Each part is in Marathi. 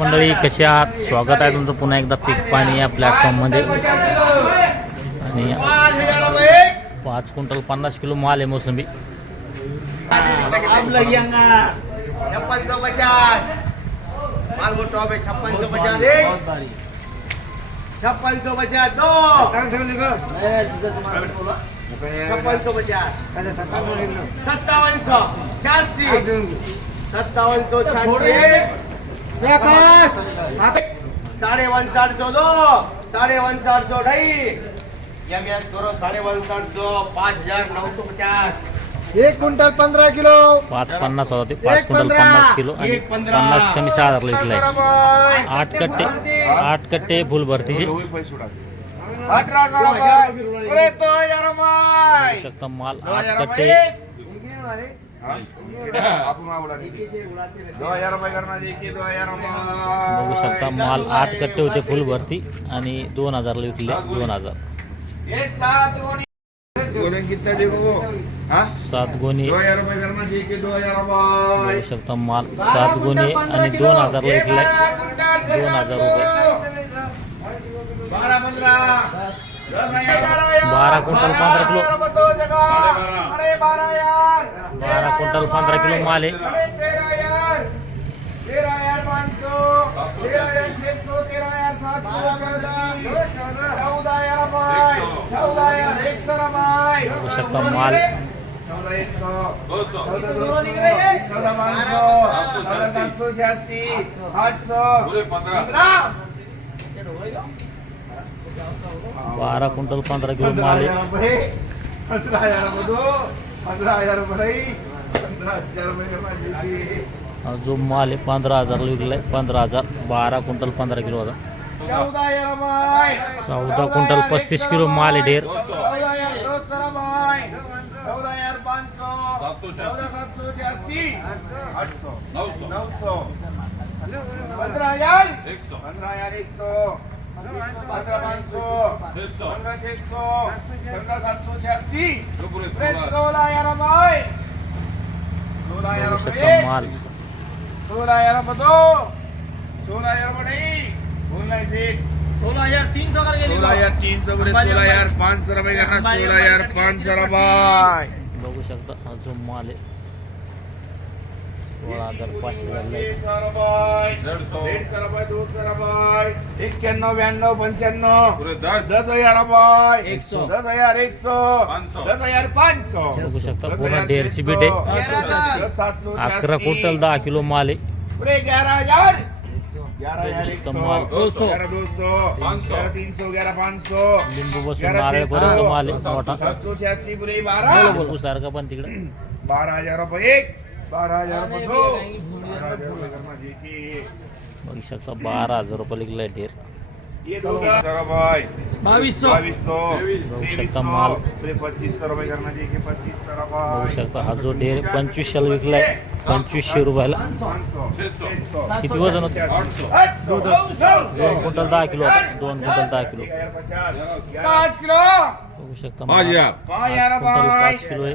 मंडळी कसे आहात? स्वागत आहे तुमचं पुन्हा एकदा पीक पाणी या प्लॅटफॉर्ममध्ये आणि पाच क्विंटल पन्नास किलो माल आहे मोसंबी. छप्पन सौ पचास छप्पन दो छप्पन सौ पचास सत्तावन सौ छियासी. सत्तावन सौ छियासी. साढ़े वन साठ सौ दो साढ़े वन साठ सौ ढाई. एम एस करो साढ़े वन साठ सौ पाँच हजार नौ सौ पचास. एक क्विंटल पंधरा किलो. पाच पन्नास होता ते पाच क्विंटल. पन्नास किलो आणि एक पंधरा. पन्नास कमी सहा हजार आठ कट्टे आठ कट्टे फुल भरतीचे. अठरा शकता माल. आठ हजार कट्टे. दो हजार रुपये हजार बघू शकता माल आठ कट्टे होते फुल भरती आणि दोन हजारला विकले दोन हजार. सात गुणी. गोणी बघू शकता माल सात गोणी आणि दोन हजारला विकलाय दोन हजार रुपये. બારા ક્વિન્ટલ પંદર કિલો. બારા ક્વિન્ટલ પંદર કિલો માલ હે. શકતા માલ. આઠસો बारा क्विंटल पंधरा किलो माल हजार हजार हजार हजार जो माल आहे पंधरा हजारला विकलाय. पंधरा हजार बारा क्विंटल पंधरा किलो होता हजार चौदा क्विंटल पस्तीस किलो माल आहे ढेर. चौदह हजार सोलह हजार सोळा हजार तीन सौ करके सोलह हजार तीन सौ बोले सोलह हजार पाँच सौ रुपये सोलह हजार पाँच सौ रुपये बघू शकता जो माल आहे सोळा हजार पाचशे झाले एक सौ रुपये डेढ़ सौ रुपये दो सौ रुपये इक्यानवे बयानवे पंचानवे दस हजार सौ। दस हजार एक सौ. दस हजार पाँच सौ. बघू शकता दस पूर्ण हजार छह बीट सौ, आहे. दस सात सौ अकरा क्विंटल दहा किलो माल आहे. पूरे ग्यारह हजार ग्यारह हजार एक कमाल। सौ. ग्यारह दो सौ. ग्यारह तीन सौ. ग्यारह पाँच सौ लिंबू बसून बारह हजार रुपये. एक बारह हजार रुपये दो बारह हजार बघू शकता बारा हजार रुपये ढेर. दो सौ रुपये बावीस बघू शकता माल. बघू शकता हा जो ढेर पंचवीसशेला विकलाय पंचवीसशे रुपयाला. किती वजन होतं? दोन क्विंटल दहा किलो दोन क्विंटल दहा किलो. बघू शकता पाच किलो आहे.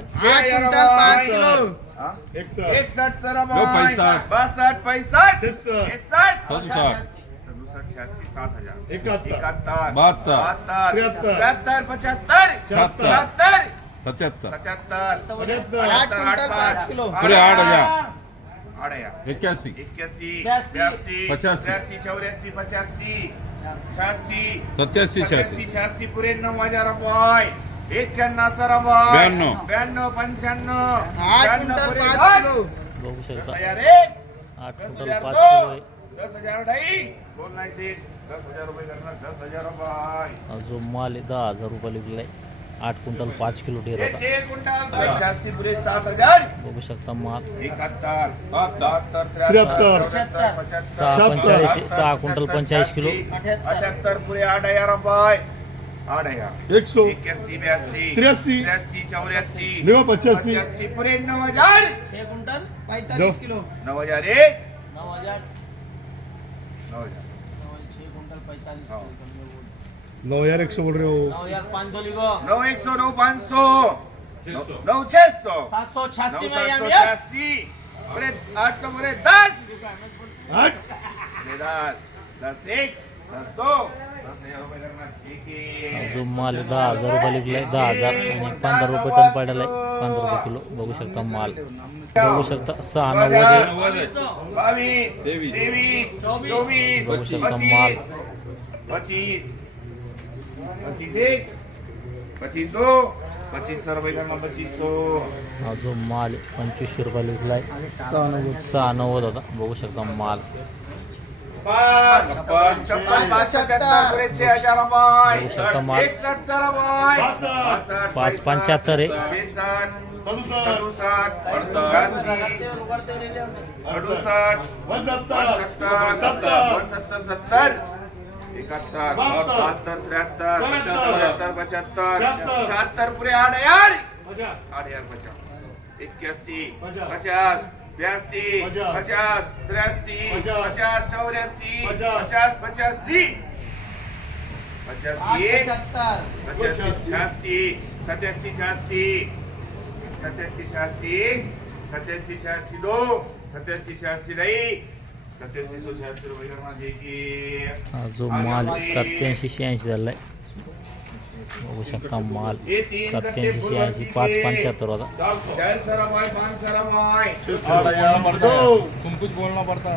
आठ। क्विंटल पाँच किलो इकसठ सौ लो, रुपये पैंसठ। बासठ पैंसठ। इकसठ सदुसठ सदुसठ छियासी सात हजार। इकहत्तर। इकहत्तर। बहत्तर। बहत्तर। तिहत्तर। तिहत्तर पचहत्तर। छहत्तर। छहत्तर सत्याहत्तर सत्याहत्तर आठ क्विंटल पाँच किलो पुरे आठ हजार आठ हजार। एक्क्याऐंशी इक्यासी। ब्याऐंशी, ब्याऐंशी पचासी. त्र्याऐंशी चौऱ्याऐंशी पचासी। शहाऐंशी सत्याऐंशी सत्याऐंशी शहाऐंशी शहाऐंशी पुरे नऊ हजार रुपये एक्क्याण्णव सौ रुपये ब्याण्णव. ब्याण्णव पंच्याण्णव बघू शकता. आठ क्विंटल पाच किलो आहे. दस हजार ढाई बोलना इसे दस हजार रुपये करना दस हजार रुपये. हा जो माल आहे दहा हजार रुपयाला विकलाय आठ क्विंटल पाच किलो ढेर पचासी पूरे सात हजार. बघू शकता माल. बहत्तर. त्र्याहत्तर. सहा पंचेचाळीस सहा क्विंटल पंचेचाळीस किलो. अठहत्तर पूरे आठ हजार रुपये. आठ हजार एक सौ इक्यासी बयासी त्र्यासी. त्र्यासी चौरासी नऊ पचासी. पचासी पूरे नौ हजार. छह क्विंटल? दो. पैंतालीस किलो. नौ हजार एक. नौ हजार. नौ हजार. छह क्विंटल पैंतालीस हाँ। नौ हजार एक सौ बोल रहे हो. नौ हजार पाँच सौ लिखो. नौ एक सौ नौ पाँच सौ. नौ छह सौ. सात सौ छियासी में सात सौ एम छियासी. पूरे आठ सौ पूरे दस. आठ. दस दस एक. रुपये अजून माल दहा हजार रुपये विकलाय. दहा हजार आणि पंधरा रुपये टन पडलेला आहे पंधरा रुपये किलो. बघू शकता माल. बघू शकता सहा नव्वद. नव्वद बघू शकता पच्चीस पच्चीस पच्चीस एक पच्चीस दो पच्चीस सौ रुपये पच्चीस सौ अजून माल. पंचवीसशे रुपयाला विकलाय. सहा नव्वद होता. माल छह हजार रुपये बघू शकता माल एकसठ सौ रुपये बासठ पाच पंच्याहत्तर सत्तर एकाहत्तर बहात्तर त्र्याहत्तर चौऱ्याहत्तर पचहत्तर शहात्तर. पुरे आठ हजार आठ हजार पचास एक्क्याऐंशी पचास. ब्याऐंशी पचास. त्र्याऐंशी पचास. चौऱ्याऐंशी पचास. पचास पचासी पचासी छ्याऐंशी सत्याऐंशी छ्याऐंशी सत्याऐंशी छ्याऐंशी सत्याऐंशी छ्याऐंशी दो सत्याऐंशी छ्याऐंशी नाही सत्याऐंशी सो छ्याऐंशी रुपये माझे की अजून माल सत्याऐंशी शहाऐंशी झालाय बघू शकता माल सत्याऐंशी शहाऐंशी पाच पंच्याहत्तर होता. तुम कुछ बोलना पड़ता.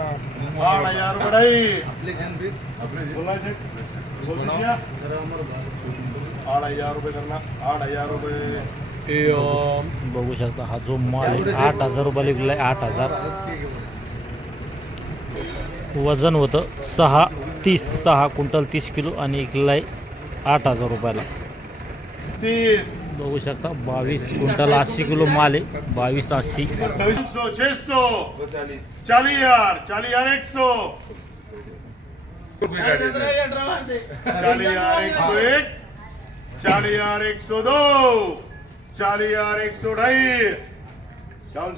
बघू शकता हा जो माल आहे आठ हजार रुपयाला विकलाय आठ हजार. वजन होतं सहा तीस सहा क्विंटल तीस किलो आणि विकलाय आठ हजार रुपयाला. तीस. बघू शकता बावीस क्विंटल अस्सी किलो माल आहे. बावीस अस्सी. तीन सौ छह सौ चालीस चालीस हजार चालीस हजार एक सौ. चालीस हजार एक सौ एक. चालीस हजार एक सौ दो. चालीस हजार एक सौ ढाई चाल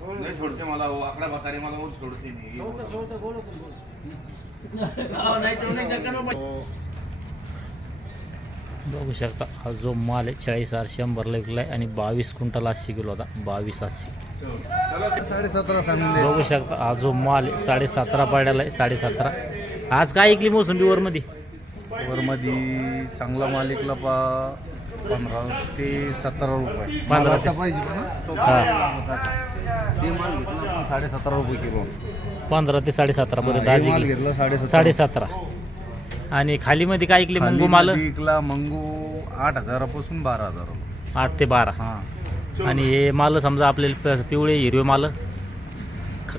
नाही छोडते मला हो आकडा बतारे मला हो छोडते नाही बघू शकता हा जो माल आहे चाळीस हजार शंभरला विकलाय आणि बावीस क्विंटल अस्सी किलो होता. बावीस सांगून बघू शकता हा जो माल आहे साडे सतरा पाड्याला आहे साडे सतरा आज काय ऐकली मोसंबी वरमध्ये मध्ये चांगला मालिकला पा पंधरा ते सतरा रुपये. पंधरा मला पाहिजे तो हा. ते माल घेतला आपण साडे सतरा रुपये किलो. पंधरा ते साडे सतरा पर्यंत माल ऐकली. घेतला साडे साडे सतरा आणि खालीमध्ये काय ऐकली मंगू माल? विकला मंगू आठ हजारापासून बारा हजार. आठ ते बारा. हा. आणि हे माल समजा आपल्याला प- पिवळे हिरवे माल?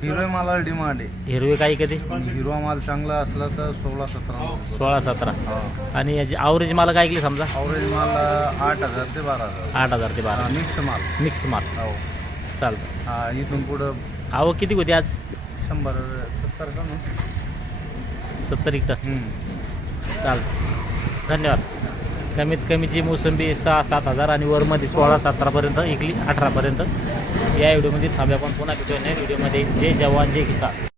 हिरव्या मालाला डिमांड आहे. हिरवे काय कधी? हिरवा माल चांगला असला तर सोळा सतरा. सोळा सतरा. हा. आणि याची आवरेज माल काय ऐकली समजा? ऑरेंज माल आठ हजार ते बारा हजार. आठ हजार ते बारा. मिक्स माल. मिक्स माल. हो. चालतं हा इथून पुढं आवक किती होती आज? शंभर सत्तर का सत्तर हम्म. चालतं धन्यवाद. कमीत कमीची मोसंबी सहा सात हजार आणि वरमध्ये सोळा सतरापर्यंत इकली अठरापर्यंत या व्हिडिओमध्ये थांब्या पण पुन्हा भेटूया नाही व्हिडिओमध्ये. जय जवान जय किसान.